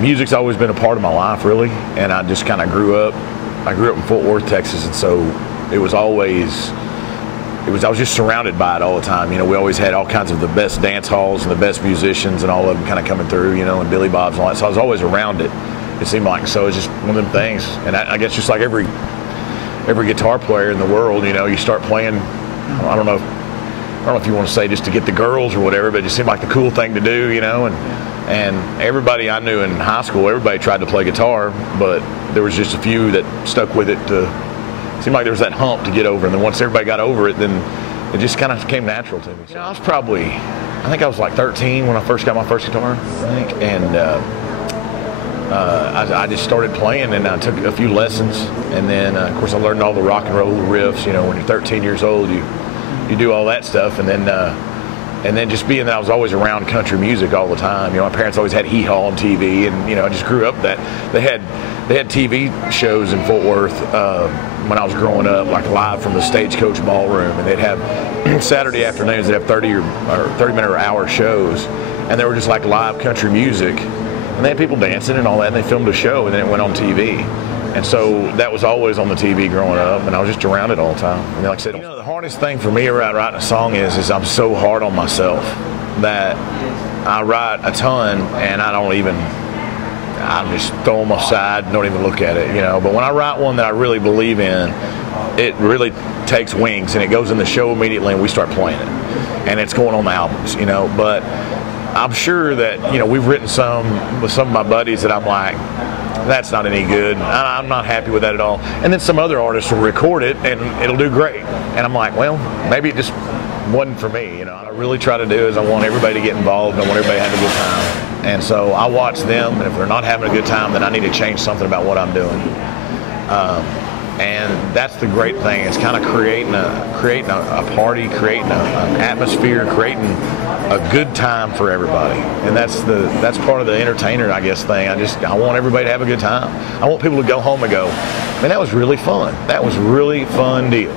music's always been a part of my life, really, and I just kind of grew up. I grew up in Fort Worth, Texas, and so it was always. I was just surrounded by it all the time. You know, we always had all kinds of the best dance halls and the best musicians and all of them kind of coming through, you know, and Billy Bob's and all that. So I was always around it, it seemed like. So it's just one of them things. And I guess just like every guitar player in the world, you know, you start playing, I don't know if you want to say just to get the girls or whatever, but it just seemed like the cool thing to do, you know. And everybody I knew in high school, everybody tried to play guitar, but there was just a few that stuck with it It seemed like there was that hump to get over, and then once everybody got over it, then it just kind of came natural to me. So I think I was like 13 when I first got my first guitar, I think, and I just started playing, and I took a few lessons, and then of course I learned all the rock and roll riffs. You know, when you're 13 years old, you do all that stuff, and then just being that I was always around country music all the time. You know, my parents always had Hee Haw on TV, and you know, I just grew up that they had TV shows in Fort Worth when I was growing up, like live from the Stagecoach Ballroom, and they'd have Saturday afternoons. They'd have 30-minute or hour shows, and they were just like live country music, and they had people dancing and all that. And they filmed a show, and then it went on TV. And so that was always on the TV growing up, and I was just around it all the time. And like I said, you know, the hardest thing for me around writing a song is I'm so hard on myself that I write a ton, and I just throw them aside and don't even look at it, you know. But when I write one that I really believe in, it really takes wings, and it goes in the show immediately, and we start playing it. And it's going on the albums, you know. But I'm sure that, you know, we've written some with some of my buddies that I'm like, that's not any good. I'm not happy with that at all. And then some other artists will record it, and it'll do great. And I'm like, well, maybe it just wasn't for me, you know. What I really try to do is I want everybody to get involved. I want everybody to have a good time. And so I watch them, and if they're not having a good time, then I need to change something about what I'm doing. And that's the great thing. It's kind of creating a party, creating an atmosphere, creating a good time for everybody. And that's part of the entertainer, I guess, thing. I want everybody to have a good time. I want people to go home and go, man, that was really fun. That was really fun deal.